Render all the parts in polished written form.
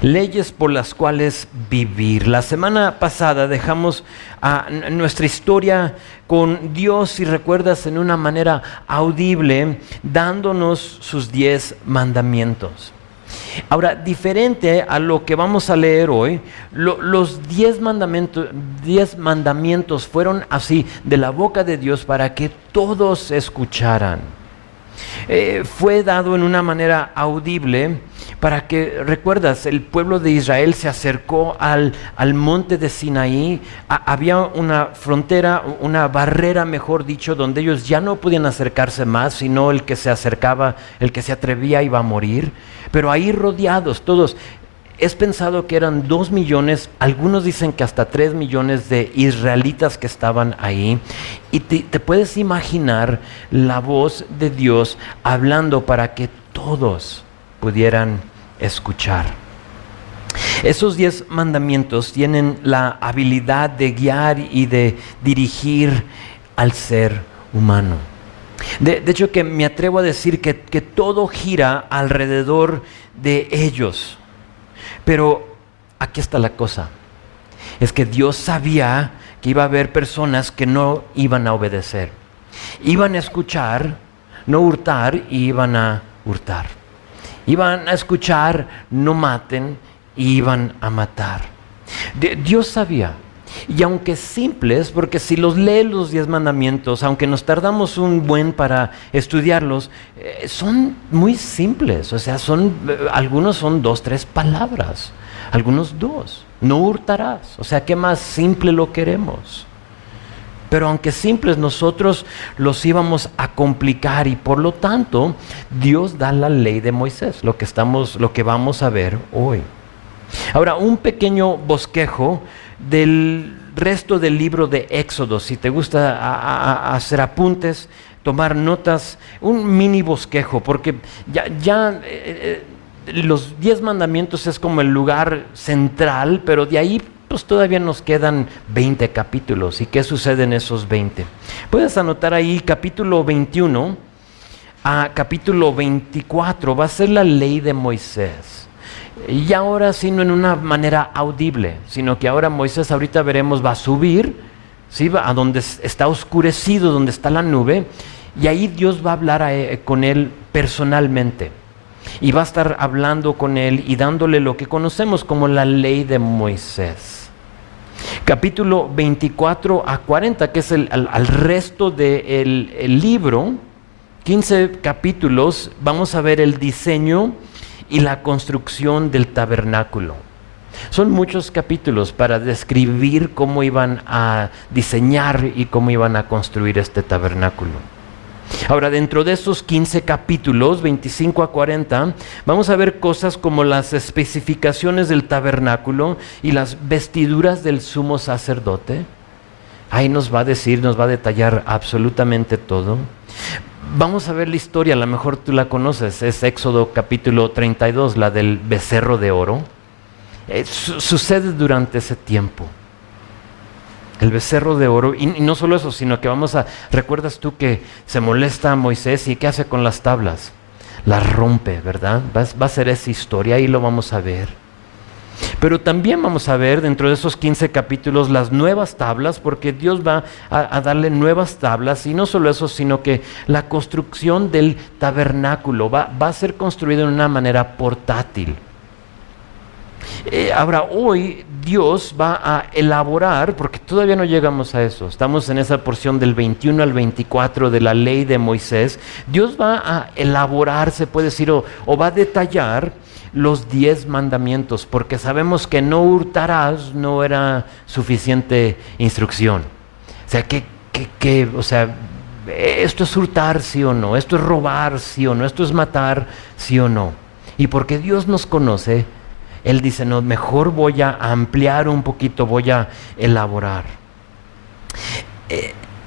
Leyes por las cuales vivir. La semana pasada dejamos nuestra historia con Dios, si recuerdas, en una manera audible, dándonos sus 10 mandamientos. Ahora, diferente a lo que vamos a leer hoy, los 10 mandamientos fueron así de la boca de Dios para que todos escucharan. Fue dado en una manera audible para que, recuerdas, el pueblo de Israel se acercó al monte de Sinaí. Había una frontera, una barrera, mejor dicho, donde ellos ya no podían acercarse más, sino el que se acercaba, el que se atrevía iba a morir. Pero ahí rodeados todos, es pensado que eran 2 millones, algunos dicen que hasta 3 millones de israelitas que estaban ahí. Y te puedes imaginar la voz de Dios hablando para que todos pudieran escuchar. Esos 10 mandamientos tienen la habilidad de guiar y de dirigir al ser humano. De hecho, que me atrevo a decir que todo gira alrededor de ellos. Pero aquí está la cosa, es que Dios sabía que iba a haber personas que no iban a obedecer. Iban a escuchar, no hurtar, y iban a hurtar. Iban a escuchar, no maten, y iban a matar. Dios sabía. Y aunque simples, porque si los lees los 10 mandamientos, aunque nos tardamos un buen para estudiarlos, son muy simples. O sea, algunos son 2, 3 palabras, algunos 2. No hurtarás. O sea, ¿qué más simple lo queremos? Pero aunque simples, nosotros los íbamos a complicar, y por lo tanto Dios da la ley de Moisés, lo que vamos a ver hoy. Ahora, un pequeño bosquejo del resto del libro de Éxodo. Si te gusta hacer apuntes, tomar notas, un mini bosquejo, porque ya los 10 mandamientos es como el lugar central, pero de ahí pues todavía nos quedan 20 capítulos. ¿Y qué sucede en esos 20? Puedes anotar ahí capítulo 21 a capítulo 24, va a ser la ley de Moisés. Y ahora sí, no en una manera audible, sino que ahora Moisés, ahorita veremos, va a subir, ¿sí? Va a donde está oscurecido, donde está la nube, y ahí Dios va a hablar con él personalmente. Y va a estar hablando con él y dándole lo que conocemos como la ley de Moisés. Capítulo 24 a 40, que es al resto del libro, 15 capítulos, vamos a ver el diseño y la construcción del tabernáculo. Son muchos capítulos para describir cómo iban a diseñar y cómo iban a construir este tabernáculo. Ahora, dentro de esos 15 capítulos, 25 a 40, vamos a ver cosas como las especificaciones del tabernáculo y las vestiduras del sumo sacerdote. Ahí nos va a detallar absolutamente todo. Vamos a ver la historia, a lo mejor tú la conoces, es Éxodo capítulo 32, la del becerro de oro. Sucede durante ese tiempo. El becerro de oro, y no solo eso, sino que recuerdas tú que se molesta a Moisés, y ¿qué hace con las tablas? Las rompe, ¿verdad? Va a ser esa historia, ahí lo vamos a ver. Pero también vamos a ver dentro de esos 15 capítulos las nuevas tablas, porque Dios va a darle nuevas tablas, y no solo eso, sino que la construcción del tabernáculo va a ser construido de una manera portátil. Ahora, hoy Dios va a elaborar, porque todavía no llegamos a eso, estamos en esa porción del 21 al 24 de la ley de Moisés. Dios va a elaborar, se puede decir, o va a detallar los 10 mandamientos, porque sabemos que no hurtarás no era suficiente instrucción. O sea, esto es hurtar, sí o no, esto es robar, sí o no, esto es matar, sí o no. Y porque Dios nos conoce, Él dice, no, mejor voy a ampliar un poquito, voy a elaborar.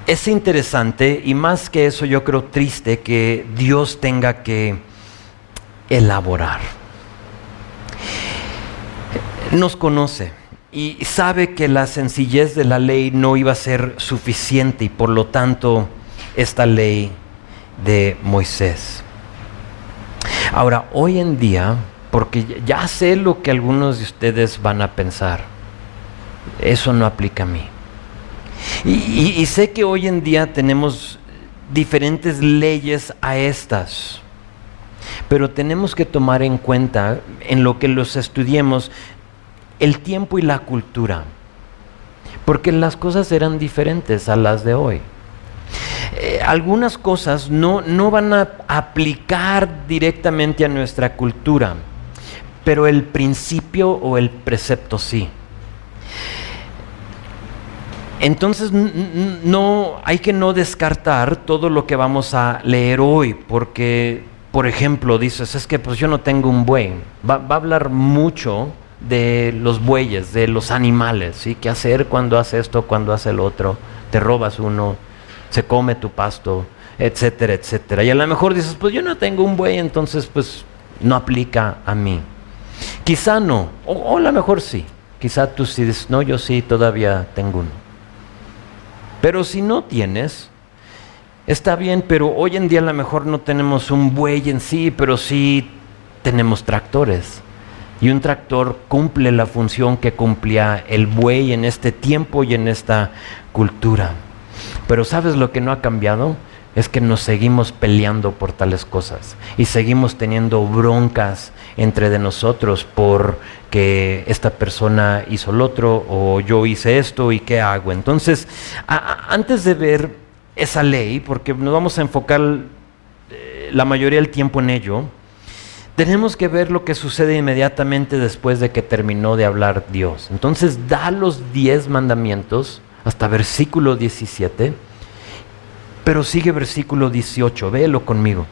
Es interesante, y más que eso yo creo triste, que Dios tenga que elaborar. Nos conoce y sabe que la sencillez de la ley no iba a ser suficiente, y por lo tanto esta ley de Moisés. Ahora, hoy en día porque ya sé lo que algunos de ustedes van a pensar. Eso no aplica a mí. Y sé que hoy en día tenemos diferentes leyes a estas, pero tenemos que tomar en cuenta, en lo que los estudiemos, el tiempo y la cultura, porque las cosas eran diferentes a las de hoy. Algunas cosas no van a aplicar directamente a nuestra cultura, pero el principio o el precepto sí. Entonces no hay que no descartar todo lo que vamos a leer hoy, porque, por ejemplo, dices, es que pues yo no tengo un buey. Va a hablar mucho de los bueyes, de los animales, ¿sí? ¿Qué hacer cuando hace esto, cuando hace el otro? Te robas uno, se come tu pasto, etcétera, etcétera. Y a lo mejor dices, pues yo no tengo un buey, entonces pues no aplica a mí. Quizá no, o a lo mejor sí. Quizá tú sí dices, no, yo sí todavía tengo uno. Pero si no tienes, está bien, pero hoy en día a lo mejor no tenemos un buey en sí, pero sí tenemos tractores. Y un tractor cumple la función que cumplía el buey en este tiempo y en esta cultura. Pero ¿sabes lo que no ha cambiado? Es que nos seguimos peleando por tales cosas y seguimos teniendo broncas entre de nosotros por que esta persona hizo lo otro o yo hice esto y qué hago. Entonces, antes de ver esa ley, porque nos vamos a enfocar la mayoría del tiempo en ello, tenemos que ver lo que sucede inmediatamente después de que terminó de hablar Dios. Entonces da los 10 mandamientos hasta versículo 17, pero sigue versículo 18, véelo conmigo.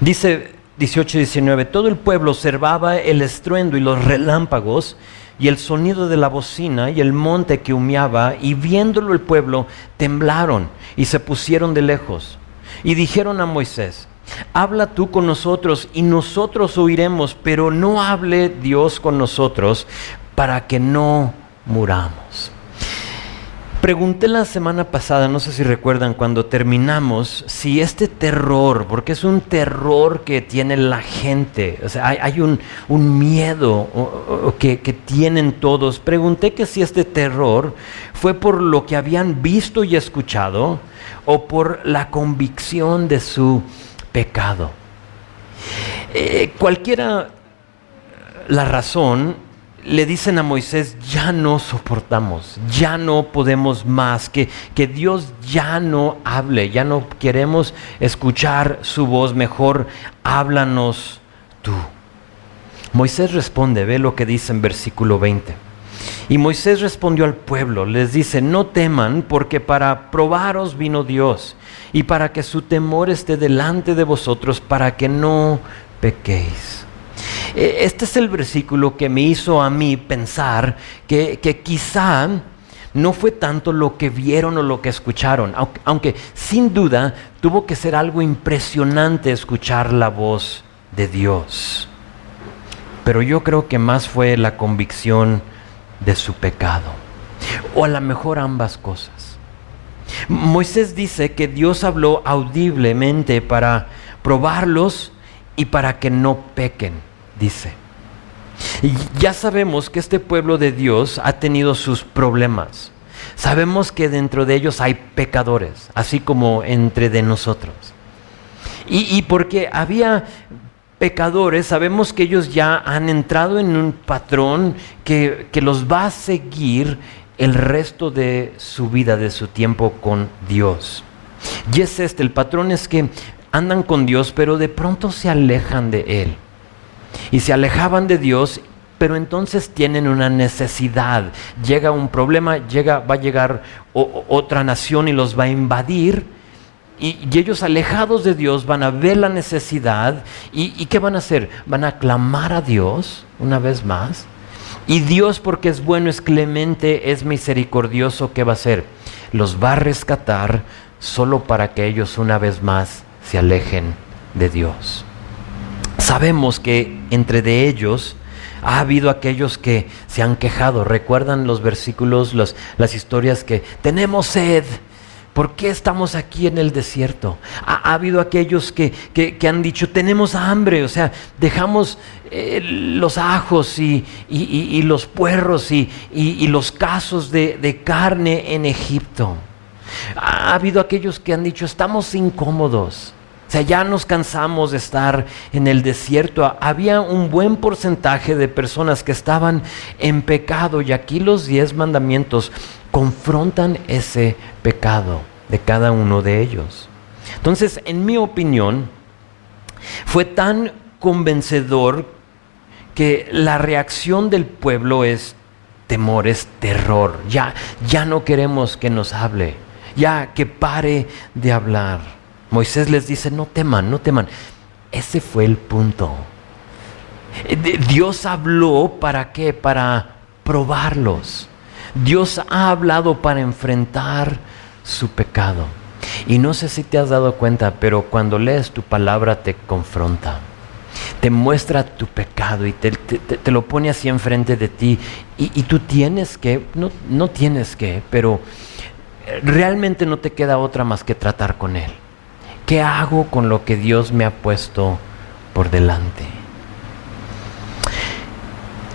Dice 18 y 19, todo el pueblo observaba el estruendo y los relámpagos y el sonido de la bocina y el monte que humeaba, y viéndolo el pueblo temblaron y se pusieron de lejos. Y dijeron a Moisés, habla tú con nosotros y nosotros oiremos, pero no hable Dios con nosotros para que no muramos. Pregunté la semana pasada, no sé si recuerdan, cuando terminamos, si este terror, porque es un terror que tiene la gente, o sea, hay un miedo que tienen todos. Pregunté que si este terror fue por lo que habían visto y escuchado o por la convicción de su pecado. Cualquiera la razón, le dicen a Moisés, ya no soportamos, ya no podemos más, que Dios ya no hable, ya no queremos escuchar su voz, mejor háblanos tú. Moisés responde, ve lo que dice en versículo 20. Y Moisés respondió al pueblo, les dice, no teman, porque para probaros vino Dios, y para que su temor esté delante de vosotros, para que no pequéis. Este es el versículo que me hizo a mí pensar que quizá no fue tanto lo que vieron o lo que escucharon, aunque sin duda tuvo que ser algo impresionante escuchar la voz de Dios. Pero yo creo que más fue la convicción de su pecado, o a lo mejor ambas cosas. Moisés dice que Dios habló audiblemente para probarlos y para que no pequen, dice. Y ya sabemos que este pueblo de Dios ha tenido sus problemas. Sabemos que dentro de ellos hay pecadores, así como entre de nosotros. Y porque había pecadores, sabemos que ellos ya han entrado en un patrón que los va a seguir el resto de su vida, de su tiempo con Dios. Y es el patrón es que andan con Dios, pero de pronto se alejan de Él. Y se alejaban de Dios, pero entonces tienen una necesidad. Llega un problema, va a llegar otra nación y los va a invadir. Y ellos alejados de Dios van a ver la necesidad. ¿Y qué van a hacer? Van a clamar a Dios una vez más. Y Dios, porque es bueno, es clemente, es misericordioso, ¿qué va a hacer? Los va a rescatar solo para que ellos una vez más se alejen de Dios. Sabemos que entre de ellos ha habido aquellos que se han quejado. ¿Recuerdan los versículos, las historias que tenemos sed, ¿Por qué estamos aquí en el desierto? Ha habido aquellos que han dicho, tenemos hambre, o sea, dejamos los ajos y los puerros y los cazos de carne en Egipto. Ha habido aquellos que han dicho, estamos incómodos. O sea, ya nos cansamos de estar en el desierto. Había un buen porcentaje de personas que estaban en pecado, y aquí los 10 mandamientos confrontan ese pecado de cada uno de ellos. Entonces, en mi opinión, fue tan convencedor que la reacción del pueblo es temor, es terror. Ya no queremos que nos hable, ya que pare de hablar. Moisés les dice, no teman, no teman. Ese fue el punto. Dios habló, ¿para qué? Para probarlos. Dios ha hablado para enfrentar su pecado. Y no sé si te has dado cuenta, pero cuando lees tu palabra te confronta. Te muestra tu pecado y te lo pone así enfrente de ti. Y tú tienes que, no tienes que, pero realmente no te queda otra más que tratar con Él. ¿Qué hago con lo que Dios me ha puesto por delante?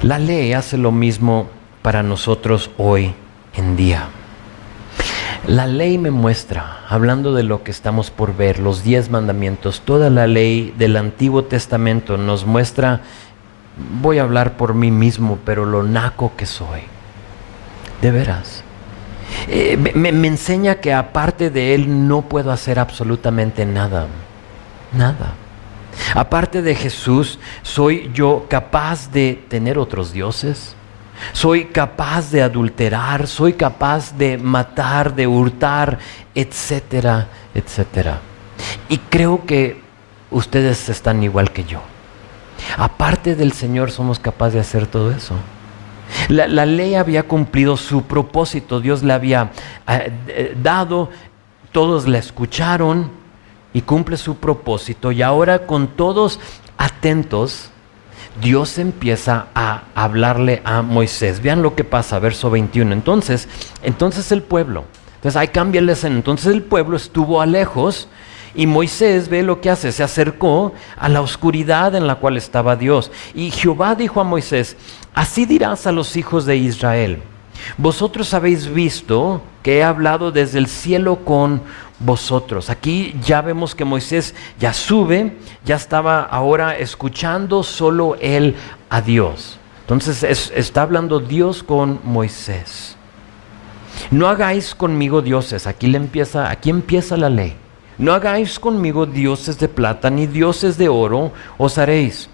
La ley hace lo mismo para nosotros hoy en día. La ley me muestra, hablando de lo que estamos por ver, los 10 mandamientos, toda la ley del Antiguo Testamento nos muestra, voy a hablar por mí mismo, pero lo naco que soy. De veras. Me enseña que aparte de Él no puedo hacer absolutamente nada. Nada. Aparte de Jesús, ¿soy yo capaz de tener otros dioses? ¿Soy capaz de adulterar? ¿Soy capaz de matar, de hurtar, etcétera, etcétera? Y creo que ustedes están igual que yo. Aparte del Señor somos capaces de hacer todo eso. La ley había cumplido su propósito. Dios la había dado, todos la escucharon y cumple su propósito. Y ahora, con todos atentos, Dios empieza a hablarle a Moisés. Vean lo que pasa, verso 21. Entonces el pueblo, ahí cambia la escena. Entonces el pueblo estuvo a lejos y Moisés ve lo que hace, se acercó a la oscuridad en la cual estaba Dios. Y Jehová dijo a Moisés, así dirás a los hijos de Israel, vosotros habéis visto que he hablado desde el cielo con vosotros. Aquí ya vemos que Moisés ya sube, ya estaba ahora escuchando solo él a Dios. Entonces está hablando Dios con Moisés. No hagáis conmigo dioses, aquí empieza la ley. No hagáis conmigo dioses de plata ni dioses de oro os haréis.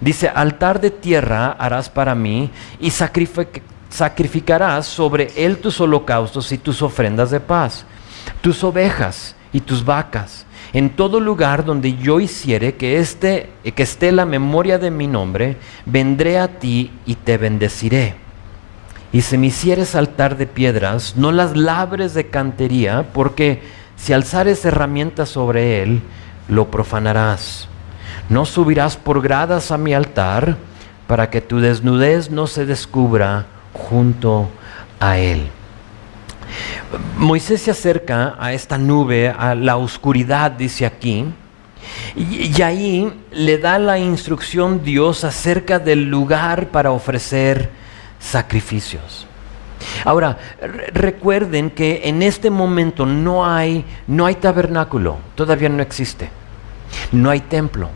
Dice, altar de tierra harás para mí y sacrificarás sobre él tus holocaustos y tus ofrendas de paz, tus ovejas y tus vacas. En todo lugar donde yo hiciere que esté la memoria de mi nombre, vendré a ti y te bendeciré. Y si me hicieres altar de piedras, no las labres de cantería, porque si alzares herramientas sobre él, lo profanarás. No subirás por gradas a mi altar, para que tu desnudez no se descubra junto a él. Moisés se acerca a esta nube, a la oscuridad, dice aquí, y ahí le da la instrucción Dios acerca del lugar para ofrecer sacrificios. Ahora, recuerden que en este momento no hay tabernáculo, todavía no existe, no hay templo.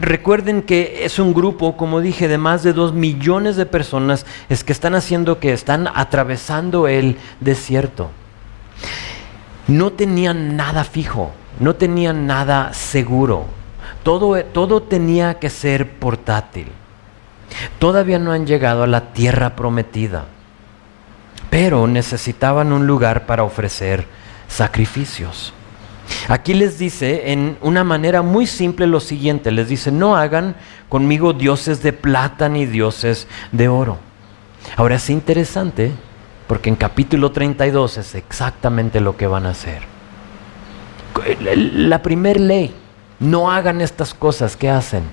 Recuerden que es un grupo, como dije, de más de 2 millones de personas que están atravesando el desierto. No tenían nada fijo, no tenían nada seguro. Todo tenía que ser portátil. Todavía no han llegado a la tierra prometida, pero necesitaban un lugar para ofrecer sacrificios. Aquí les dice en una manera muy simple lo siguiente, les dice, no hagan conmigo dioses de plata ni dioses de oro. Ahora es interesante porque en capítulo 32 es exactamente lo que van a hacer. La primer ley, no hagan estas cosas. ¿Qué hacen?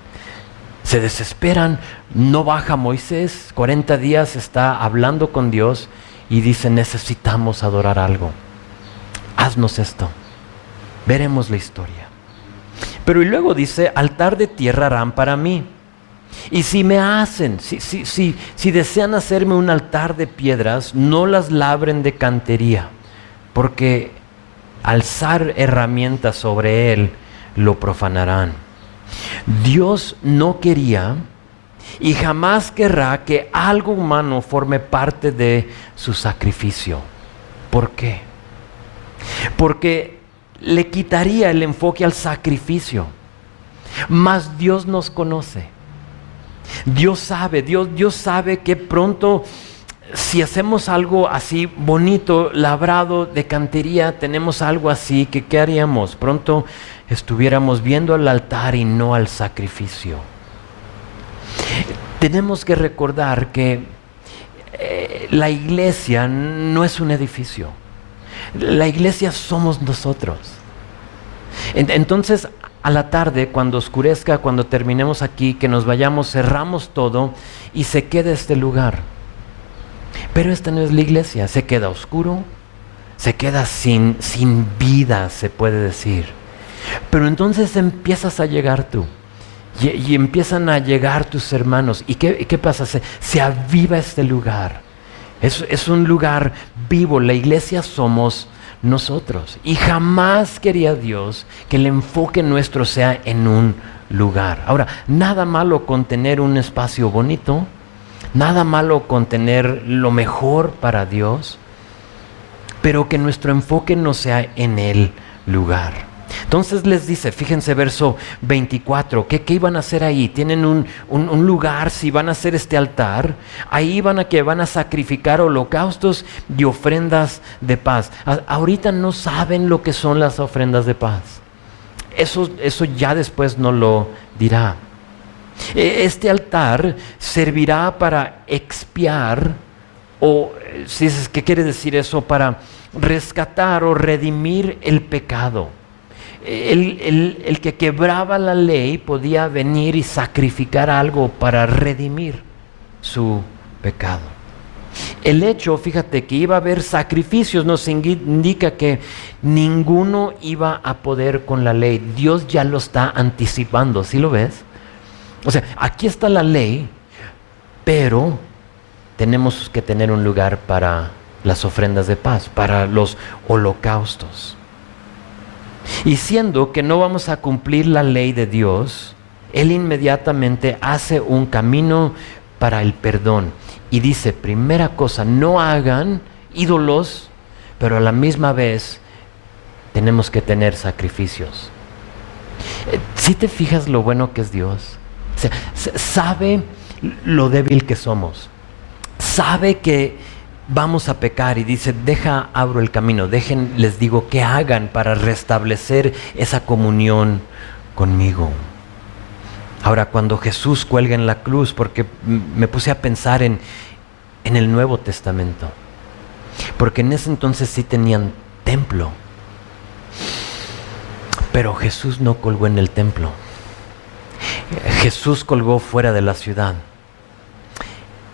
Se desesperan, no baja Moisés, 40 días está hablando con Dios y dice, necesitamos adorar algo. haznos esto. Veremos la historia. Pero y luego dice, altar de tierra harán para mí. Y si me hacen, si desean hacerme un altar de piedras, no las labren de cantería, porque alzar herramientas sobre él lo profanarán. Dios no quería y jamás querrá que algo humano forme parte de su sacrificio. ¿Por qué? Porque le quitaría el enfoque al sacrificio. Mas Dios nos conoce. Dios sabe que pronto, si hacemos algo así bonito, labrado de cantería, tenemos algo así, que ¿qué haríamos? Pronto estuviéramos viendo al altar y no al sacrificio. Tenemos que recordar que la iglesia no es un edificio. La iglesia somos nosotros. Entonces, a la tarde, cuando oscurezca, cuando terminemos aquí, que nos vayamos, cerramos todo y se queda este lugar. Pero esta no es la iglesia, se queda oscuro, se queda sin vida, se puede decir. Pero entonces empiezas a llegar tú y empiezan a llegar tus hermanos. ¿Y qué pasa? Se aviva este lugar. Es un lugar vivo. La iglesia somos nosotros. Y jamás quería Dios que el enfoque nuestro sea en un lugar. Ahora, nada malo con tener un espacio bonito, nada malo con tener lo mejor para Dios, pero que nuestro enfoque no sea en el lugar. Entonces les dice, fíjense verso 24, ¿qué iban a hacer ahí? Tienen un lugar, si van a hacer este altar, ahí van a sacrificar holocaustos y ofrendas de paz. Ahorita no saben lo que son las ofrendas de paz. Eso ya después no lo dirá. Este altar servirá para expiar, o si dices, ¿qué quiere decir eso? Para rescatar o redimir el pecado. El que quebraba la ley podía venir y sacrificar algo para redimir su pecado. El hecho, fíjate, que iba a haber sacrificios nos indica que ninguno iba a poder con la ley. Dios ya lo está anticipando, ¿sí lo ves? O sea, aquí está la ley, pero tenemos que tener un lugar para las ofrendas de paz, para los holocaustos. Y siendo que no vamos a cumplir la ley de Dios, Él inmediatamente hace un camino para el perdón. Y dice, primera cosa, no hagan ídolos, pero a la misma vez tenemos que tener sacrificios. ¿Sí te fijas lo bueno que es Dios? O sea, sabe lo débil que somos. Sabe que vamos a pecar y dice, abro el camino, les digo que hagan para restablecer esa comunión conmigo. Ahora, cuando Jesús cuelga en la cruz, porque me puse a pensar en el Nuevo Testamento, porque en ese entonces sí tenían templo, pero Jesús no colgó en el templo. Jesús colgó fuera de la ciudad,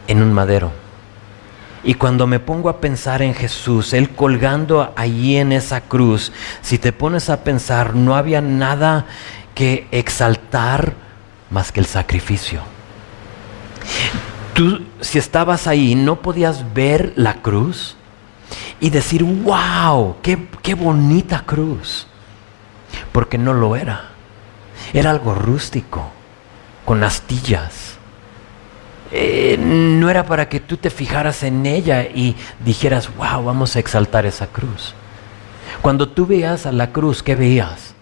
en un madero. Y cuando me pongo a pensar en Jesús, Él colgando allí en esa cruz, si te pones a pensar, no había nada que exaltar más que el sacrificio. Tú, si estabas ahí, no podías ver la cruz y decir, wow, qué bonita cruz. Porque no lo era. Era algo rústico, con astillas. No era para que tú te fijaras en ella y dijeras, wow, vamos a exaltar esa cruz. Cuando tú veías a la cruz, ¿qué veías?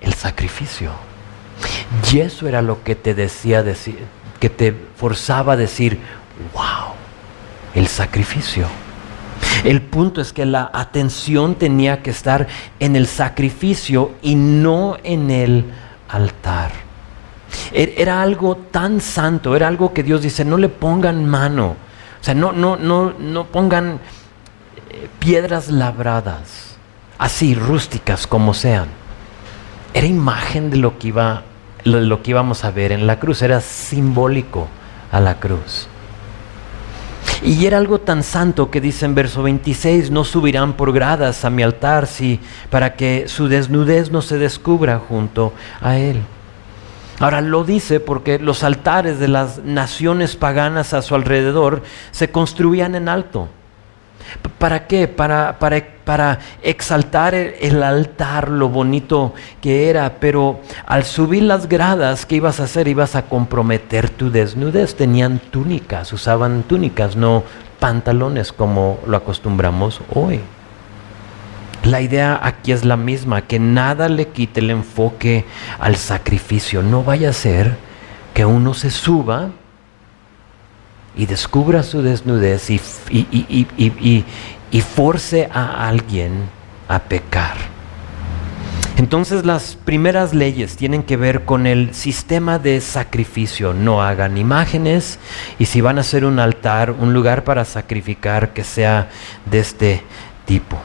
El sacrificio. Y eso era lo que te decía decir, que te forzaba a decir, wow, el sacrificio. El punto es que la atención tenía que estar en el sacrificio y no en el altar. Era algo tan santo, era algo que Dios dice, no le pongan mano, o sea, no pongan piedras labradas, así rústicas como sean. Era imagen de lo que íbamos a ver en la cruz, era simbólico a la cruz. Y era algo tan santo que dice en verso 26, no subirán por gradas a mi altar para que su desnudez no se descubra junto a él. Ahora lo dice porque los altares de las naciones paganas a su alrededor se construían en alto. ¿Para qué? Para exaltar el altar, lo bonito que era, pero al subir las gradas, ¿qué ibas a hacer? Ibas a comprometer tu desnudez. Tenían túnicas, usaban túnicas, no pantalones como lo acostumbramos hoy. La idea aquí es la misma, que nada le quite el enfoque al sacrificio. No vaya a ser que uno se suba y descubra su desnudez y force a alguien a pecar. Entonces las primeras leyes tienen que ver con el sistema de sacrificio. No hagan imágenes, y si van a hacer un altar, un lugar para sacrificar, que sea de este tipo.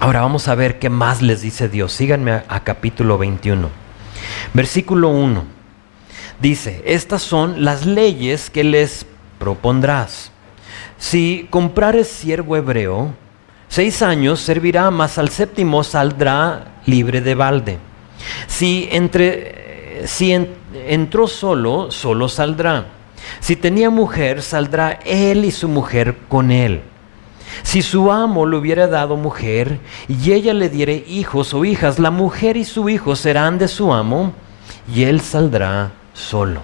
Ahora vamos a ver qué más les dice Dios. Síganme a capítulo 21. Versículo 1. Dice, estas son las leyes que les propondrás. Si comprares siervo hebreo, 6 años servirá, mas al 7º saldrá libre de balde. Si entró solo saldrá. Si tenía mujer, saldrá él y su mujer con él. Si su amo le hubiera dado mujer y ella le diere hijos o hijas, la mujer y su hijo serán de su amo y él saldrá solo.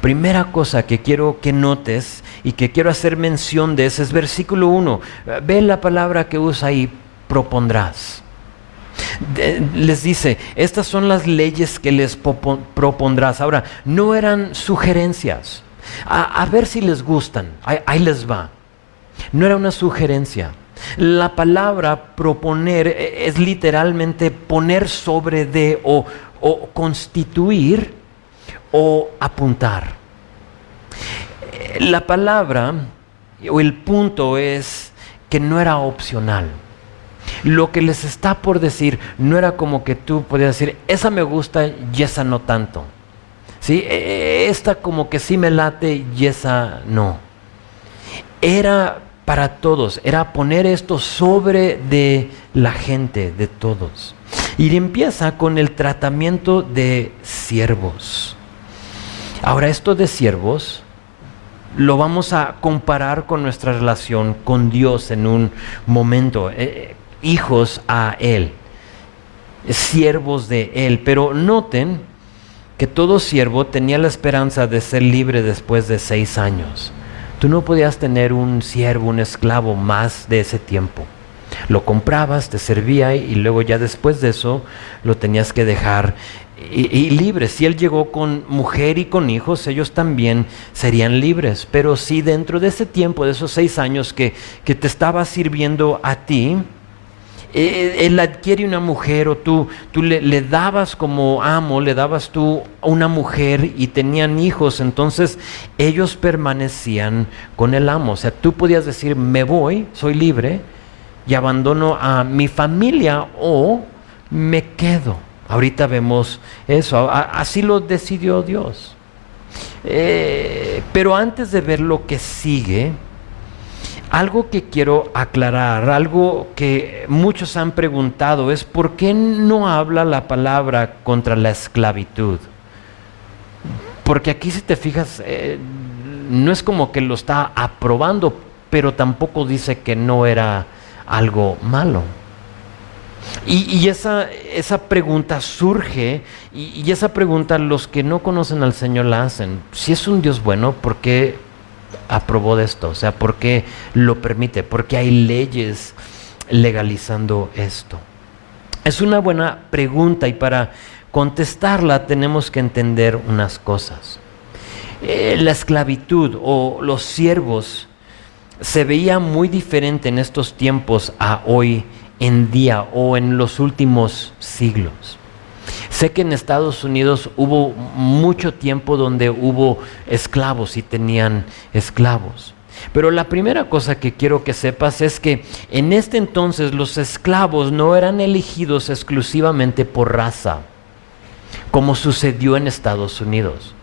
Primera cosa que quiero que notes y que quiero hacer mención de ese es versículo 1. Ve la palabra que usa ahí, propondrás. Les dice, estas son las leyes que les propondrás. Ahora, no eran sugerencias. A ver si les gustan, ahí les va. No era una sugerencia. La palabra proponer es literalmente poner sobre de o constituir o apuntar. La palabra o el punto es que no era opcional. Lo que les está por decir no era como que tú podías decir, esa me gusta y esa no tanto. ¿Sí? Esta como que sí me late y esa no. Era para todos, era poner esto sobre de la gente, de todos. Y empieza con el tratamiento de siervos. Ahora, esto de siervos lo vamos a comparar con nuestra relación con Dios en un momento. Hijos a Él, siervos de Él. Pero noten que todo siervo tenía la esperanza de ser libre después de 6 años. Tú no podías tener un siervo, un esclavo más de ese tiempo. Lo comprabas, te servía y luego ya después de eso lo tenías que dejar y libre. Si él llegó con mujer y con hijos, ellos también serían libres. Pero si dentro de ese tiempo, de esos 6 años que te estaba sirviendo a ti, él adquiere una mujer o tú le dabas como amo, le dabas tú a una mujer y tenían hijos, entonces ellos permanecían con el amo. O sea, tú podías decir, me voy, soy libre y abandono a mi familia o me quedo. Ahorita vemos eso, así lo decidió Dios. Pero antes de ver lo que sigue, algo que quiero aclarar, algo que muchos han preguntado es ¿por qué no habla la palabra contra la esclavitud? Porque aquí si te fijas, no es como que lo está aprobando, pero tampoco dice que no era algo malo. Y esa pregunta surge, y esa pregunta los que no conocen al Señor la hacen. Si es un Dios bueno, ¿por qué aprobó de esto? O sea, ¿por qué lo permite? ¿Por qué hay leyes legalizando esto? Es una buena pregunta y para contestarla tenemos que entender unas cosas. La esclavitud o los siervos se veía muy diferente en estos tiempos a hoy en día o en los últimos siglos. Sé que en Estados Unidos hubo mucho tiempo donde hubo esclavos y tenían esclavos. Pero la primera cosa que quiero que sepas es que en este entonces los esclavos no eran elegidos exclusivamente por raza, como sucedió en Estados Unidos.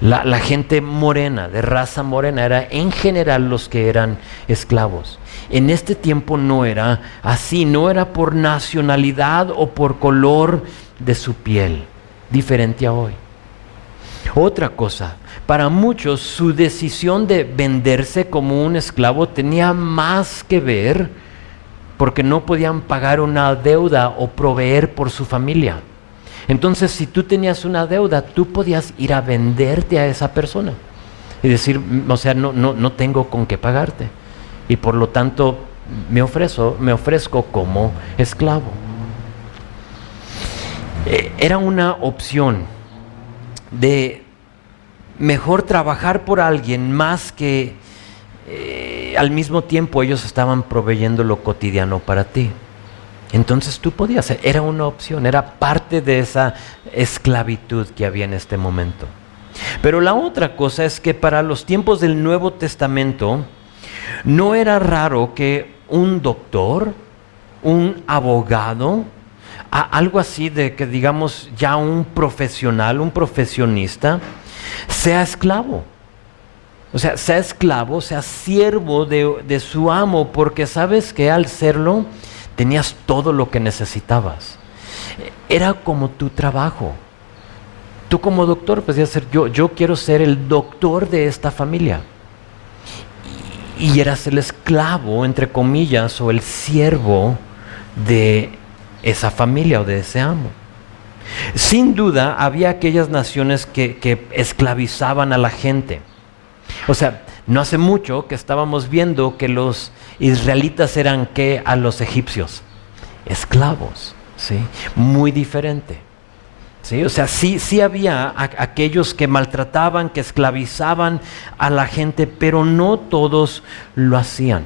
La gente morena, de raza morena, era en general los que eran esclavos. En este tiempo no era así, no era por nacionalidad o por color de su piel, diferente a hoy. Otra cosa, para muchos su decisión de venderse como un esclavo tenía más que ver porque no podían pagar una deuda o proveer por su familia. Entonces, si tú tenías una deuda, tú podías ir a venderte a esa persona y decir, o sea, no tengo con qué pagarte. Y por lo tanto, me ofrezco como esclavo. Era una opción de mejor trabajar por alguien más que al mismo tiempo ellos estaban proveyendo lo cotidiano para ti. Entonces tú podías, era una opción, era parte de esa esclavitud que había en este momento. Pero la otra cosa es que para los tiempos del Nuevo Testamento no era raro que un doctor, un abogado, algo así de que digamos ya un profesional, un profesionista, sea esclavo. O sea, sea esclavo, sea siervo de su amo, porque sabes que al serlo tenías todo lo que necesitabas. Era como tu trabajo. Tú como doctor podías ser, yo quiero ser el doctor de esta familia. Y eras el esclavo, entre comillas, o el siervo de esa familia o de ese amo. Sin duda, había aquellas naciones que esclavizaban a la gente. O sea, no hace mucho que estábamos viendo que los israelitas eran ¿qué? A los egipcios, esclavos, ¿sí? Muy diferente, ¿sí? O sea, sí había aquellos que maltrataban, que esclavizaban a la gente, pero no todos lo hacían.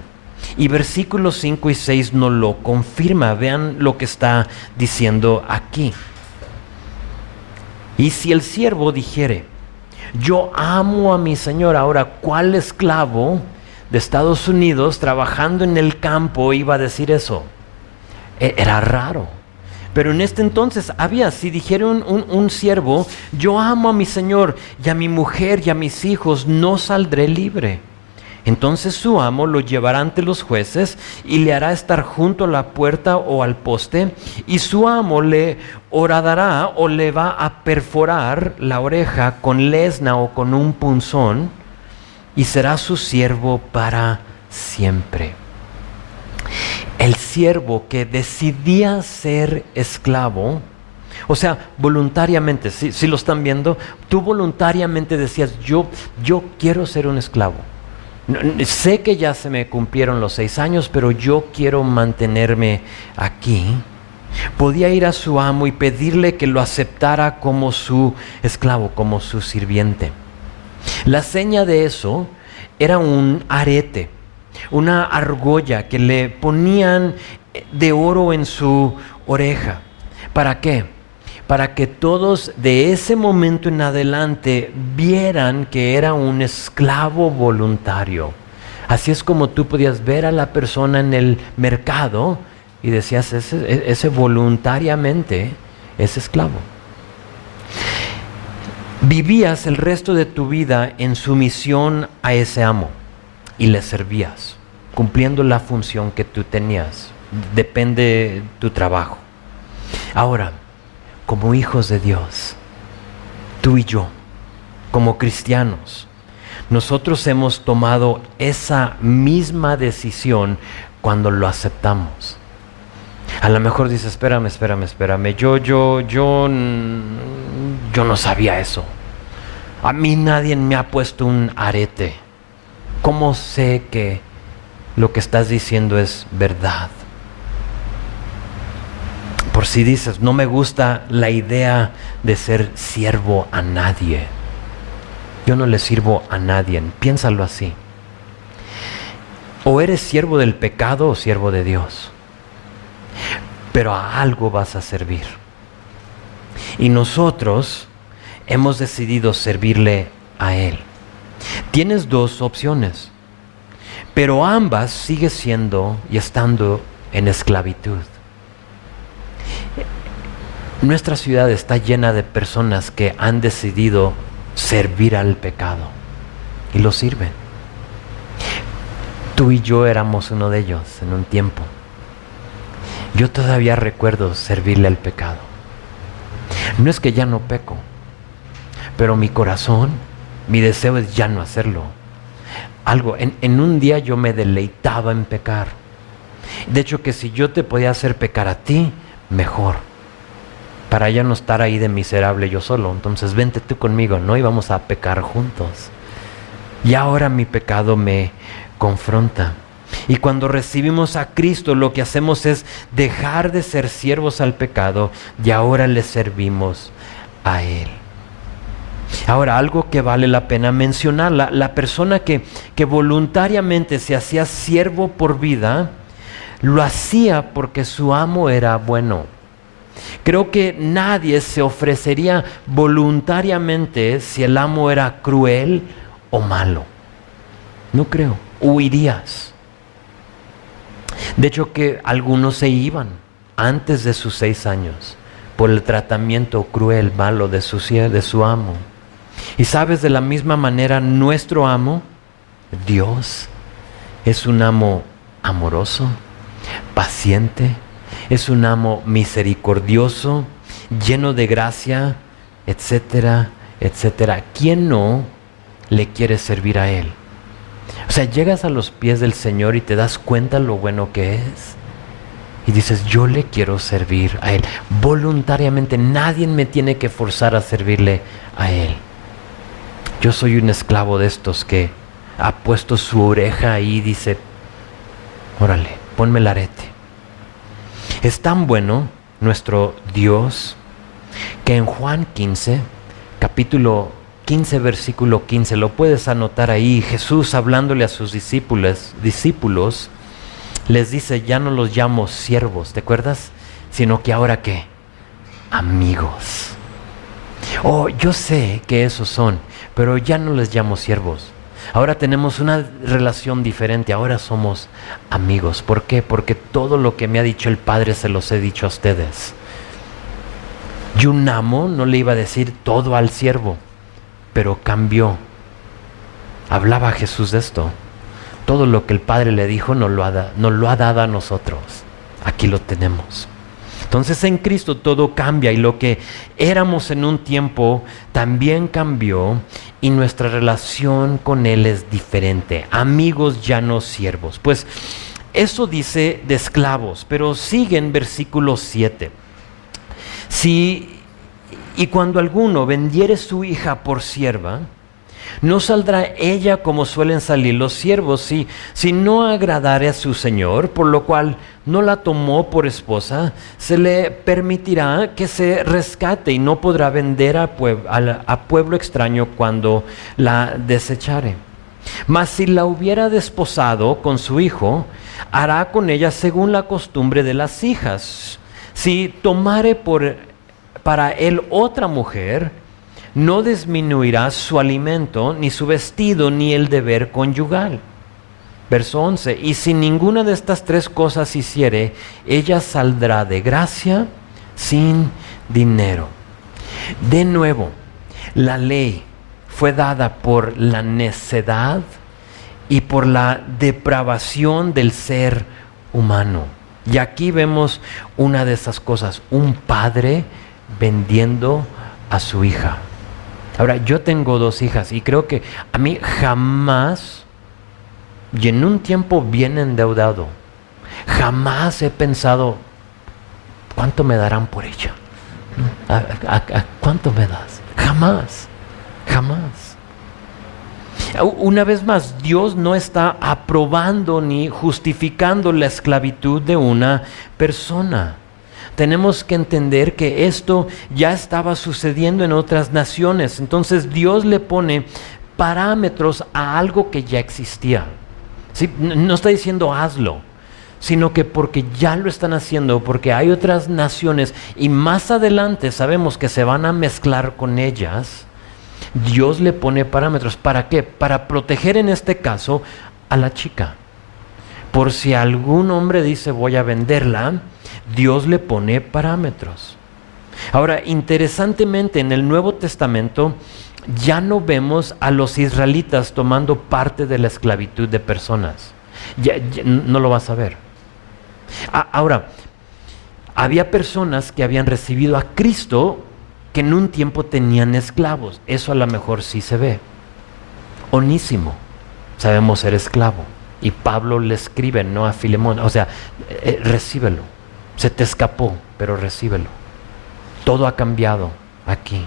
Y versículos 5 y 6 nos lo confirma. Vean lo que está diciendo aquí. Y si el siervo dijere, yo amo a mi señor. Ahora, ¿cuál esclavo de Estados Unidos trabajando en el campo iba a decir eso? Era raro. Pero en este entonces había, si dijera un siervo, yo amo a mi señor y a mi mujer y a mis hijos, no saldré libre. Entonces su amo lo llevará ante los jueces y le hará estar junto a la puerta o al poste, y su amo le horadará o le va a perforar la oreja con lesna o con un punzón, y será su siervo para siempre. El siervo que decidía ser esclavo, o sea, voluntariamente, si lo están viendo, tú voluntariamente decías, yo quiero ser un esclavo. Sé que ya se me cumplieron los 6 años, pero yo quiero mantenerme aquí. Podía ir a su amo y pedirle que lo aceptara como su esclavo, como su sirviente. La seña de eso era un arete, una argolla que le ponían de oro en su oreja. ¿Para qué? Para que todos de ese momento en adelante vieran que era un esclavo voluntario. Así es como tú podías ver a la persona en el mercado y decías, ese voluntariamente es esclavo. Vivías el resto de tu vida en sumisión a ese amo y le servías, cumpliendo la función que tú tenías. Depende de tu trabajo. Ahora, como hijos de Dios, tú y yo, como cristianos, nosotros hemos tomado esa misma decisión cuando lo aceptamos. A lo mejor dices, espérame, yo no sabía eso. A mí nadie me ha puesto un arete. ¿Cómo sé que lo que estás diciendo es verdad? Por si dices, no me gusta la idea de ser siervo a nadie. Yo no le sirvo a nadie. Piénsalo así. O eres siervo del pecado o siervo de Dios. Pero a algo vas a servir. Y nosotros hemos decidido servirle a Él. Tienes 2 opciones, pero ambas siguen siendo y estando en esclavitud. Nuestra ciudad está llena de personas que han decidido servir al pecado. Y lo sirven. Tú y yo éramos uno de ellos en un tiempo. Yo todavía recuerdo servirle al pecado. No es que ya no peco, pero mi corazón, mi deseo es ya no hacerlo. En un día yo me deleitaba en pecar. De hecho, que si yo te podía hacer pecar a ti, mejor. Para ya no estar ahí de miserable yo solo. Entonces vente tú conmigo, ¿no? Y vamos a pecar juntos. Y ahora mi pecado me confronta. Y cuando recibimos a Cristo, lo que hacemos es dejar de ser siervos al pecado y ahora le servimos a Él. Ahora, algo que vale la pena mencionar, la persona que voluntariamente se hacía siervo por vida, lo hacía porque su amo era bueno. Creo que nadie se ofrecería voluntariamente si el amo era cruel o malo. No creo. Huirías. De hecho, que algunos se iban antes de sus 6 años por el tratamiento cruel, malo de su amo. Y sabes, de la misma manera, nuestro amo, Dios, es un amo amoroso, paciente, es un amo misericordioso, lleno de gracia, etcétera, etcétera. ¿Quién no le quiere servir a Él? O sea, llegas a los pies del Señor y te das cuenta lo bueno que es. Y dices, yo le quiero servir a Él. Voluntariamente, nadie me tiene que forzar a servirle a Él. Yo soy un esclavo de estos que ha puesto su oreja ahí y dice, órale, ponme el arete. Es tan bueno nuestro Dios que en Juan 15, capítulo 15, versículo 15, lo puedes anotar ahí, Jesús hablándole a sus discípulos, les dice, ya no los llamo siervos, ¿te acuerdas? Sino que ahora, ¿qué? Amigos. Oh, yo sé que esos son, pero ya no les llamo siervos. Ahora tenemos una relación diferente, ahora somos amigos. ¿Por qué? Porque todo lo que me ha dicho el Padre se los he dicho a ustedes. Y un amo no le iba a decir todo al siervo, pero cambió. Hablaba Jesús de esto. Todo lo que el Padre le dijo nos lo ha dado a nosotros. Aquí lo tenemos. Entonces en Cristo todo cambia y lo que éramos en un tiempo también cambió y nuestra relación con Él es diferente. Amigos, ya no siervos. Pues eso dice de esclavos, pero sigue en versículo 7. Y cuando alguno vendiere su hija por sierva, no saldrá ella como suelen salir los siervos, si no agradare a su señor, por lo cual no la tomó por esposa, se le permitirá que se rescate y no podrá vender a pueblo extraño cuando la desechare. Mas si la hubiera desposado con su hijo, hará con ella según la costumbre de las hijas. Si tomare para él otra mujer, no disminuirá su alimento, ni su vestido, ni el deber conyugal. Verso 11, y si ninguna de estas 3 cosas hiciere, ella saldrá de gracia sin dinero. De nuevo, la ley fue dada por la necedad y por la depravación del ser humano. Y aquí vemos una de esas cosas, un padre vendiendo a su hija. Ahora, yo tengo 2 hijas y creo que a mí jamás, y en un tiempo bien endeudado, jamás he pensado, ¿cuánto me darán por ella? ¿Cuánto me das? Jamás. Una vez más, Dios no está aprobando ni justificando la esclavitud de una persona. Tenemos que entender que esto ya estaba sucediendo en otras naciones. Entonces Dios le pone parámetros a algo que ya existía. ¿Sí? No está diciendo hazlo, sino que porque ya lo están haciendo, porque hay otras naciones y más adelante sabemos que se van a mezclar con ellas. Dios le pone parámetros. ¿Para qué? Para proteger en este caso a la chica. Por si algún hombre dice voy a venderla, Dios le pone parámetros. Ahora, interesantemente, en el Nuevo Testamento ya no vemos a los israelitas tomando parte de la esclavitud de personas. Ya no lo vas a ver. Ahora, había personas que habían recibido a Cristo que en un tiempo tenían esclavos. Eso a lo mejor sí se ve. Onésimo, sabemos ser esclavo. Y Pablo le escribe, no a Filemón, o sea, recíbelo. Se te escapó, pero recíbelo. Todo ha cambiado aquí.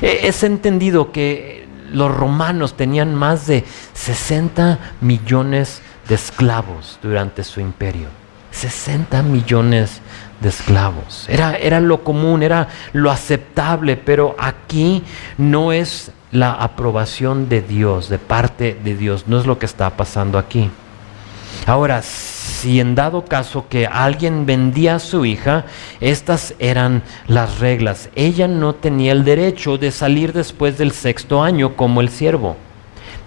Es entendido que los romanos tenían más de 60 millones de esclavos durante su imperio. 60 millones de esclavos. Era lo común, era lo aceptable, pero aquí no es la aprobación de Dios, de parte de Dios. No es lo que está pasando aquí. Ahora, si en dado caso que alguien vendía a su hija, estas eran las reglas. Ella no tenía el derecho de salir después del 6º año como el siervo.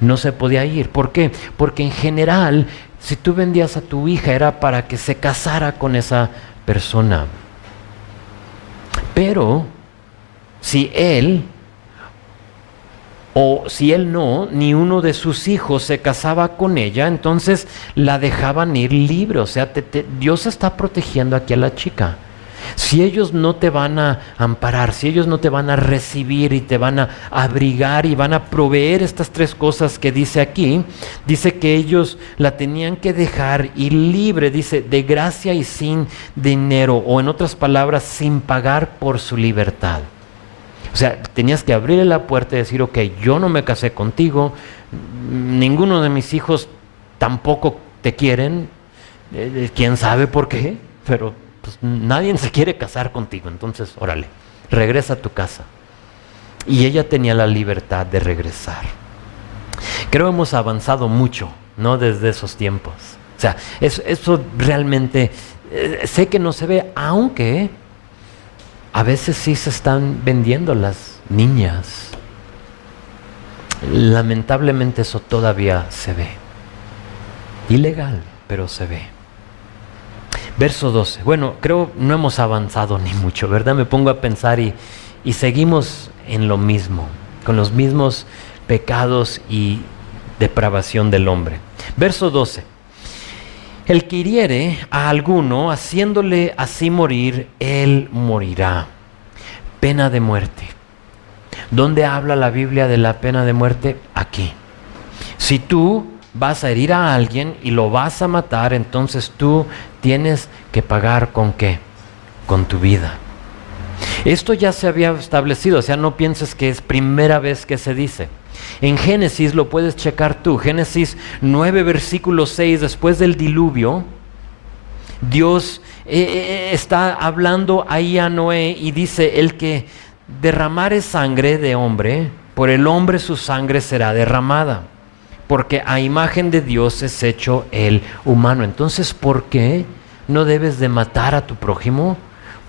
No se podía ir. ¿Por qué? Porque en general, si tú vendías a tu hija era para que se casara con esa persona. Pero si él no, ni uno de sus hijos se casaba con ella, entonces la dejaban ir libre. O sea, Dios está protegiendo aquí a la chica. Si ellos no te van a amparar, si ellos no te van a recibir y te van a abrigar y van a proveer estas 3 cosas que dice aquí, dice que ellos la tenían que dejar ir libre, dice, de gracia y sin dinero, o en otras palabras, sin pagar por su libertad. O sea, tenías que abrirle la puerta y decir, ok, yo no me casé contigo, ninguno de mis hijos tampoco te quieren, quién sabe por qué, pero pues, nadie se quiere casar contigo, entonces, órale, regresa a tu casa. Y ella tenía la libertad de regresar. Creo que hemos avanzado mucho, ¿no? Desde esos tiempos. O sea, eso realmente, sé que no se ve, aunque a veces sí se están vendiendo las niñas. Lamentablemente eso todavía se ve. Ilegal, pero se ve. Verso 12. Bueno, creo no hemos avanzado ni mucho, ¿verdad? Me pongo a pensar y seguimos en lo mismo, con los mismos pecados y depravación del hombre. Verso 12. El que hiriere a alguno, haciéndole así morir, él morirá. Pena de muerte. ¿Dónde habla la Biblia de la pena de muerte? Aquí. Si tú vas a herir a alguien y lo vas a matar, entonces tú tienes que pagar ¿con qué? Con tu vida. Esto ya se había establecido, o sea, no pienses que es primera vez que se dice. En Génesis lo puedes checar tú, Génesis 9 versículo 6, después del diluvio, Dios está hablando ahí a Noé y dice, el que derramare sangre de hombre, por el hombre su sangre será derramada, porque a imagen de Dios es hecho el humano. Entonces, ¿por qué no debes de matar a tu prójimo?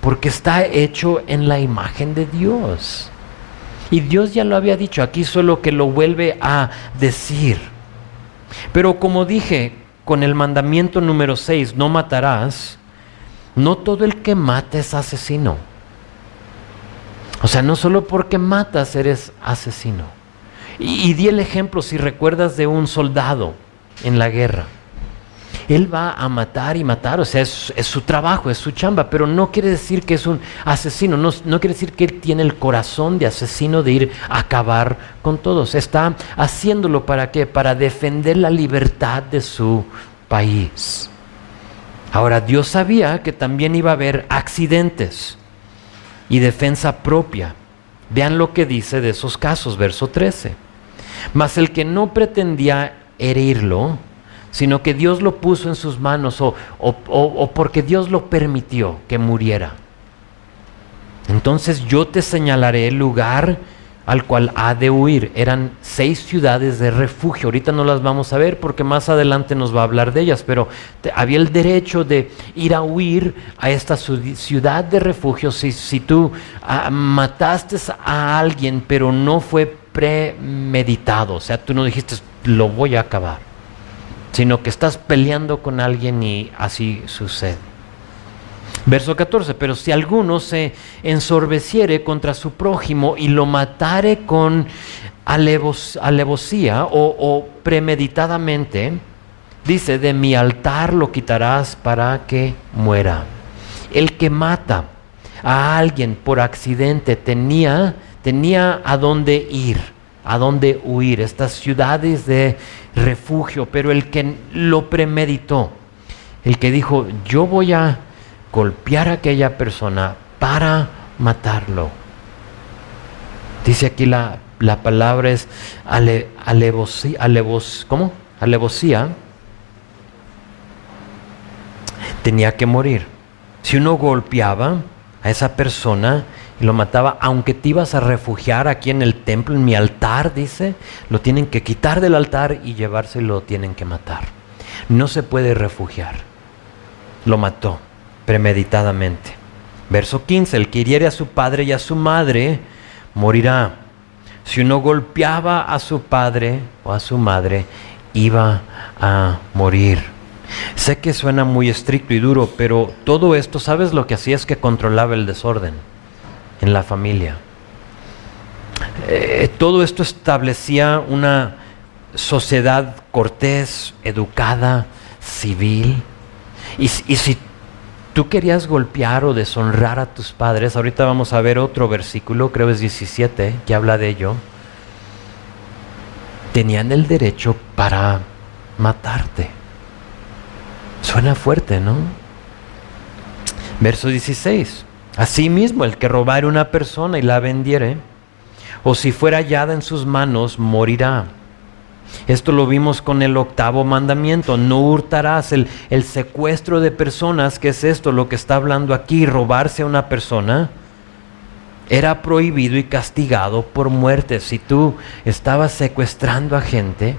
Porque está hecho en la imagen de Dios. Y Dios ya lo había dicho, aquí solo que lo vuelve a decir. Pero como dije, con el mandamiento número 6, no matarás, no todo el que mata es asesino. O sea, no solo porque matas eres asesino. Y di el ejemplo, si recuerdas, de un soldado en la guerra. Él va a matar y matar, o sea, es su trabajo, es su chamba, pero no quiere decir que es un asesino, no quiere decir que él tiene el corazón de asesino de ir a acabar con todos. Está haciéndolo ¿para qué? Para defender la libertad de su país. Ahora, Dios sabía que también iba a haber accidentes y defensa propia. Vean lo que dice de esos casos, verso 13. Mas el que no pretendía herirlo, sino que Dios lo puso en sus manos o porque Dios lo permitió que muriera, entonces yo te señalaré el lugar al cual ha de huir. Eran 6 ciudades de refugio. Ahorita no las vamos a ver porque más adelante nos va a hablar de ellas, pero había el derecho de ir a huir a esta ciudad de refugio si tú mataste a alguien, pero no fue premeditado. O sea, tú no dijiste, lo voy a acabar, sino que estás peleando con alguien y así sucede. Verso 14, pero si alguno se ensorbeciere contra su prójimo y lo matare con alevosía o premeditadamente, dice, de mi altar lo quitarás para que muera. El que mata a alguien por accidente tenía a dónde ir, a dónde huir, estas ciudades de refugio, pero el que lo premeditó, el que dijo, yo voy a golpear a aquella persona para matarlo. Dice aquí la palabra es ¿cómo? Alevosía. Tenía que morir. Si uno golpeaba a esa persona y lo mataba, aunque te ibas a refugiar aquí en el templo, en mi altar, dice, lo tienen que quitar del altar y llevarse y lo tienen que matar. No se puede refugiar. Lo mató premeditadamente. Verso 15, el que hiriere a su padre y a su madre morirá. Si uno golpeaba a su padre o a su madre, iba a morir. Sé que suena muy estricto y duro, pero todo esto, ¿sabes lo que hacía? Es que controlaba el desorden en la familia. Todo esto establecía una sociedad cortés, educada, civil. Y si tú querías golpear o deshonrar a tus padres, ahorita vamos a ver otro versículo, creo es 17, que habla de ello, tenían el derecho para matarte. Suena fuerte, ¿no? Verso 16. Asimismo, el que robare una persona y la vendiere, o si fuera hallada en sus manos, morirá. Esto lo vimos con el 8º mandamiento, no hurtarás. El secuestro de personas, ¿qué es esto? Lo que está hablando aquí, robarse a una persona, era prohibido y castigado por muerte. Si tú estabas secuestrando a gente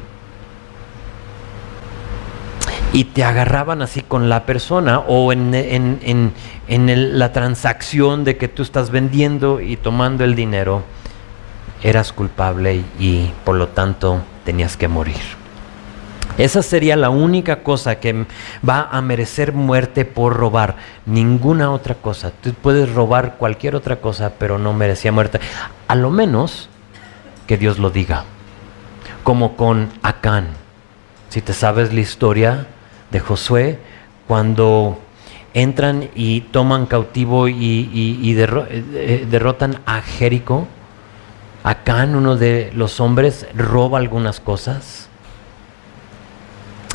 y te agarraban así con la persona o en la transacción de que tú estás vendiendo y tomando el dinero, eras culpable y por lo tanto tenías que morir. Esa sería la única cosa que va a merecer muerte por robar. Ninguna otra cosa. Tú puedes robar cualquier otra cosa, pero no merecía muerte. A lo menos que Dios lo diga. Como con Acán. Si te sabes la historia de Josué, cuando entran y toman cautivo y derrotan a Jericó, Acán, uno de los hombres, roba algunas cosas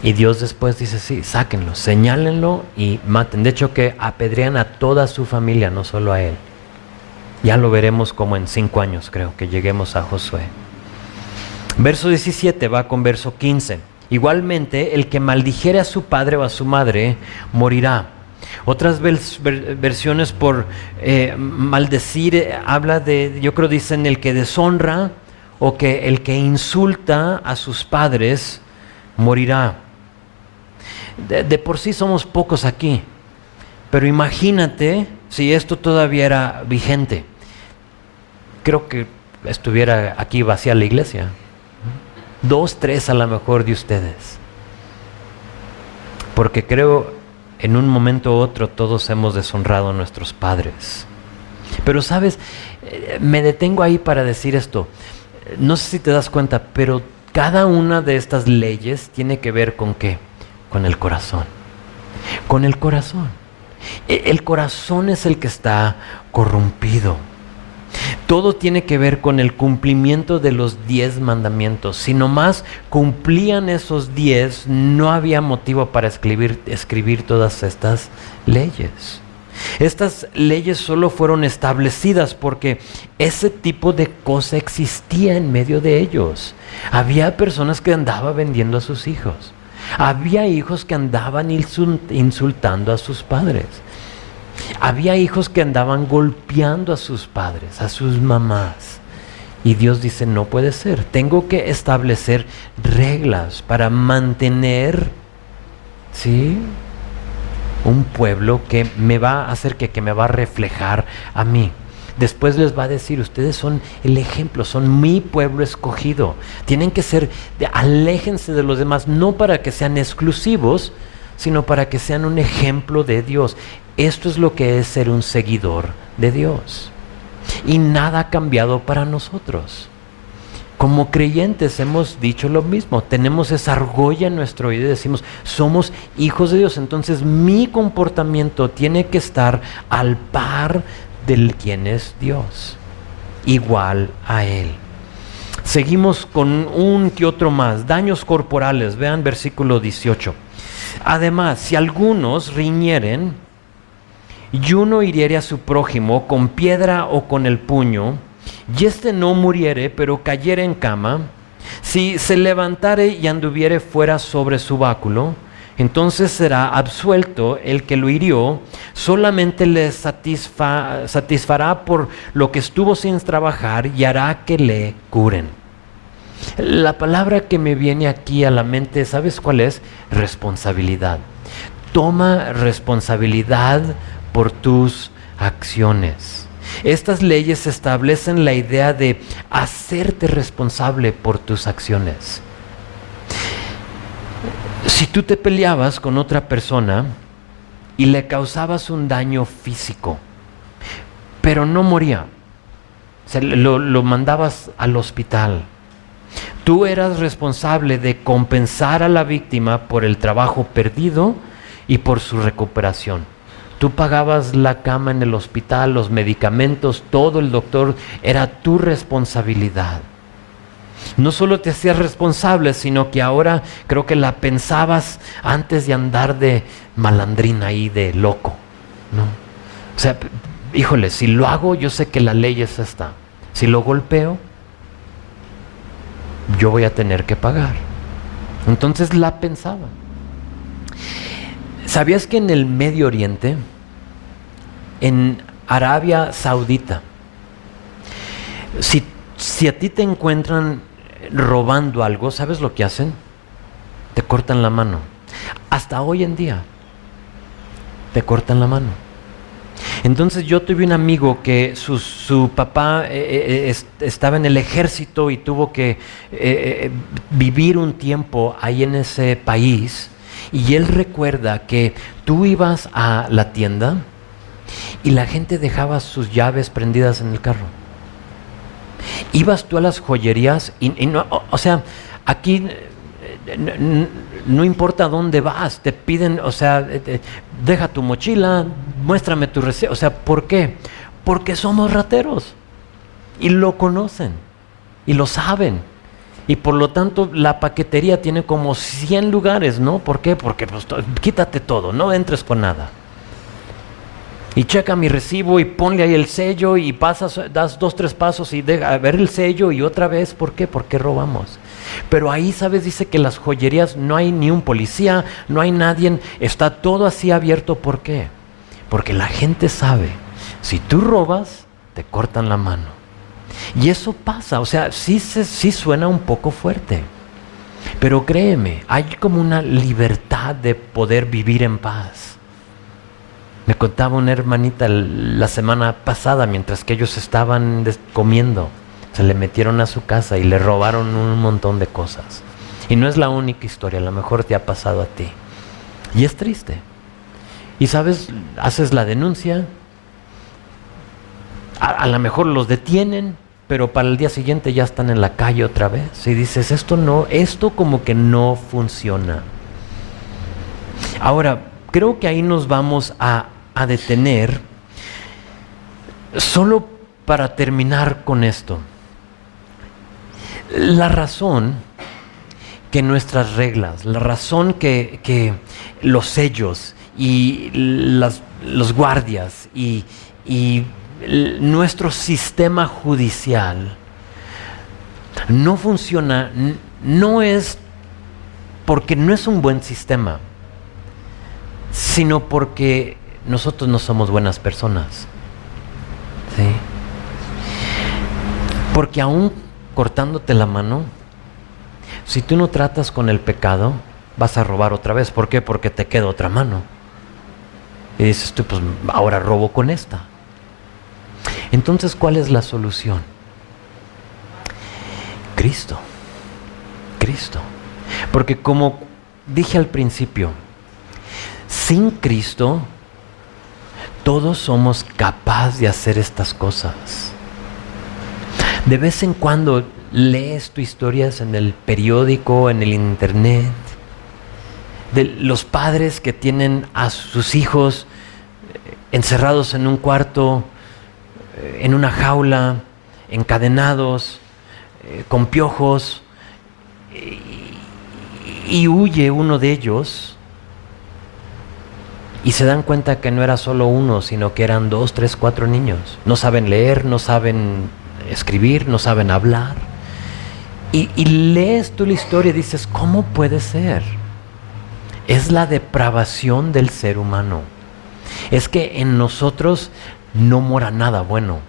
y Dios después dice, sí, sáquenlo, señálenlo y maten. De hecho que apedrean a toda su familia, no solo a él. Ya lo veremos como en 5 años, creo, que lleguemos a Josué. Verso 17 va con verso 15. Igualmente, el que maldijere a su padre o a su madre, morirá. Otras versiones por maldecir habla de, yo creo dicen el que deshonra o que el que insulta a sus padres morirá. De por sí somos pocos aquí, pero imagínate si esto todavía era vigente. Creo que estuviera aquí vacía la iglesia. 2, 3 a lo mejor de ustedes. Porque creo en un momento u otro todos hemos deshonrado a nuestros padres. Pero sabes, me detengo ahí para decir esto. No sé si te das cuenta, pero cada una de estas leyes tiene que ver con ¿qué? Con el corazón. Con el corazón. El corazón es el que está corrompido. Todo tiene que ver con el cumplimiento de los 10 mandamientos. Si nomás cumplían esos 10, no había motivo para escribir todas estas leyes. Estas leyes solo fueron establecidas porque ese tipo de cosa existía en medio de ellos. Había personas que andaban vendiendo a sus hijos. Había hijos que andaban insultando a sus padres. Había hijos que andaban golpeando a sus padres, a sus mamás. Y Dios dice, no puede ser. Tengo que establecer reglas para mantener, ¿sí?, un pueblo que me va a hacer que me va a reflejar a mí. Después les va a decir, ustedes son el ejemplo, son mi pueblo escogido. Tienen que ser, aléjense de los demás, no para que sean exclusivos, sino para que sean un ejemplo de Dios. Esto es lo que es ser un seguidor de Dios. Y nada ha cambiado para nosotros. Como creyentes hemos dicho lo mismo, tenemos esa argolla en nuestro oído y decimos, somos hijos de Dios. Entonces mi comportamiento tiene que estar al par del quien es Dios, igual a Él. Seguimos con un que otro más, daños corporales, vean versículo 18. Además, si algunos riñeren y uno hiriere a su prójimo con piedra o con el puño, y éste no muriere, pero cayere en cama, si se levantare y anduviere fuera sobre su báculo, entonces será absuelto el que lo hirió, solamente le satisfará por lo que estuvo sin trabajar y hará que le curen. La palabra que me viene aquí a la mente, ¿sabes cuál es? Responsabilidad. Toma responsabilidad por tus acciones. Estas leyes establecen la idea de hacerte responsable por tus acciones. Si tú te peleabas con otra persona y le causabas un daño físico, pero no moría, o sea, lo mandabas al hospital, tú eras responsable de compensar a la víctima por el trabajo perdido y por su recuperación. Tú pagabas la cama en el hospital, los medicamentos, todo, el doctor, era tu responsabilidad. No solo te hacías responsable, sino que ahora creo que la pensabas antes de andar de malandrina y de loco, ¿no? O sea, híjole, si lo hago, yo sé que la ley es esta. Si lo golpeo, yo voy a tener que pagar. Entonces la pensaba. ¿Sabías que en el Medio Oriente, en Arabia Saudita, si a ti te encuentran robando algo, ¿sabes lo que hacen? Te cortan la mano. Hasta hoy en día, te cortan la mano. Entonces yo tuve un amigo que su papá estaba en el ejército y tuvo que vivir un tiempo ahí en ese país. Y él recuerda que tú ibas a la tienda y la gente dejaba sus llaves prendidas en el carro. Ibas tú a las joyerías y no, o sea, aquí no importa dónde vas, te piden, o sea, deja tu mochila, muéstrame tu recibo. O sea, ¿por qué? Porque somos rateros y lo conocen y lo saben. Y por lo tanto la paquetería tiene como 100 lugares, ¿no? ¿Por qué? Porque pues, quítate todo, no entres con nada. Y checa mi recibo y ponle ahí el sello y pasas, das 2, 3 pasos y deja ver el sello y otra vez. ¿Por qué? Porque robamos. Pero ahí, ¿sabes? Dice que las joyerías no hay ni un policía, no hay nadie, está todo así abierto. ¿Por qué? Porque la gente sabe, si tú robas, te cortan la mano. Y eso pasa, o sea, sí suena un poco fuerte, pero créeme, hay como una libertad de poder vivir en paz. Me contaba una hermanita la semana pasada, mientras que ellos estaban comiendo, se le metieron a su casa y le robaron un montón de cosas. Y no es la única historia, a lo mejor te ha pasado a ti. Y es triste. Y sabes, haces la denuncia, a lo mejor los detienen, pero para el día siguiente ya están en la calle otra vez. Y dices, esto como que no funciona. Ahora, creo que ahí nos vamos a detener solo para terminar con esto. La razón que nuestras reglas, la razón que los sellos y los guardias y nuestro sistema judicial no funciona, no es porque no es un buen sistema, sino porque nosotros no somos buenas personas. ¿Sí? Porque aún cortándote la mano, si tú no tratas con el pecado, vas a robar otra vez. ¿Por qué? Porque te queda otra mano. Y dices tú, pues ahora robo con esta. Entonces, ¿cuál es la solución? Cristo. Cristo. Porque como dije al principio, sin Cristo, todos somos capaces de hacer estas cosas. De vez en cuando lees tus historias en el periódico, en el internet, de los padres que tienen a sus hijos encerrados en un cuarto, en una jaula, encadenados, con piojos, y huye uno de ellos y se dan cuenta que no era solo uno, sino que eran 2, 3, 4 niños. No saben leer, no saben escribir, no saben hablar. Y lees tú la historia y dices, ¿cómo puede ser? Es la depravación del ser humano. Es que en nosotros no mora nada bueno.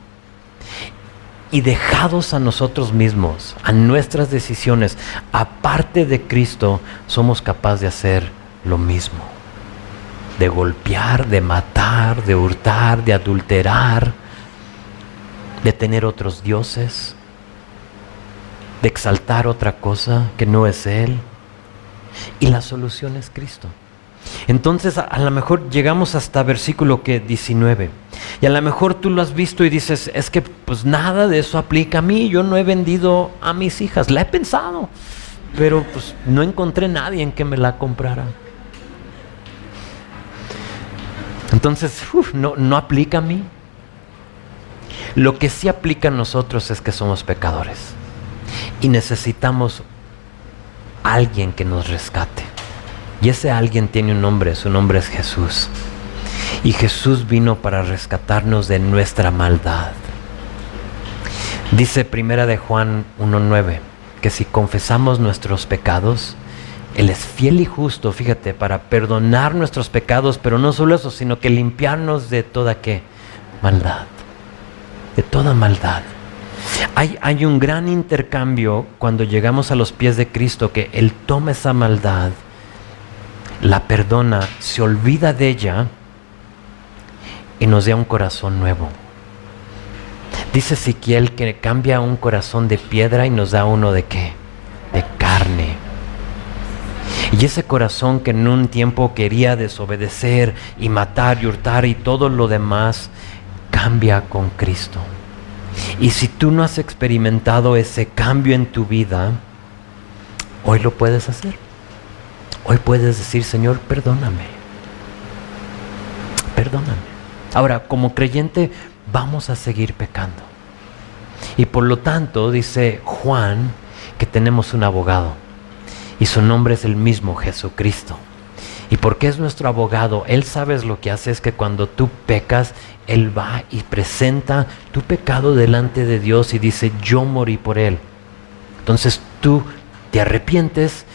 Y dejados a nosotros mismos, a nuestras decisiones, aparte de Cristo, somos capaces de hacer lo mismo. De golpear, de matar, de hurtar, de adulterar, de tener otros dioses, de exaltar otra cosa que no es Él. Y la solución es Cristo. Entonces a lo mejor llegamos hasta versículo 19. Y a lo mejor tú lo has visto y dices, es que pues nada de eso aplica a mí. Yo no he vendido a mis hijas. La he pensado, pero pues no encontré nadie en que me la comprara. Entonces, no aplica a mí. Lo que sí aplica a nosotros es que somos pecadores. Y necesitamos alguien que nos rescate. Y ese alguien tiene un nombre, su nombre es Jesús. Y Jesús vino para rescatarnos de nuestra maldad. Dice Primera de Juan 1:9, que si confesamos nuestros pecados, Él es fiel y justo, fíjate, para perdonar nuestros pecados, pero no solo eso, sino que limpiarnos de toda ¿qué? Maldad. De toda maldad. Hay un gran intercambio cuando llegamos a los pies de Cristo, que Él toma esa maldad, la perdona, se olvida de ella y nos da un corazón nuevo. Dice Ezequiel que cambia un corazón de piedra y nos da uno de ¿qué? De carne. Y ese corazón que en un tiempo quería desobedecer y matar y hurtar y todo lo demás, cambia con Cristo. Y si tú no has experimentado ese cambio en tu vida, hoy lo puedes hacer. Hoy puedes decir, Señor, perdóname. Perdóname. Ahora, como creyente, vamos a seguir pecando. Y por lo tanto, dice Juan, que tenemos un abogado. Y su nombre es el mismo Jesucristo. Y porque es nuestro abogado, Él sabes lo que hace es que cuando tú pecas, Él va y presenta tu pecado delante de Dios y dice, yo morí por Él. Entonces tú te arrepientes,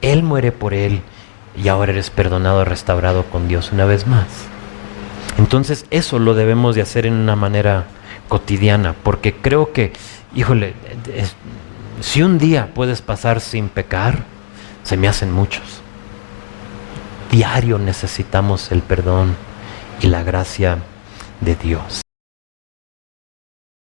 Él muere por Él y ahora eres perdonado, restaurado con Dios una vez más. Entonces eso lo debemos de hacer en una manera cotidiana, porque creo que, híjole, si un día puedes pasar sin pecar, se me hacen muchos. Diario necesitamos el perdón y la gracia de Dios.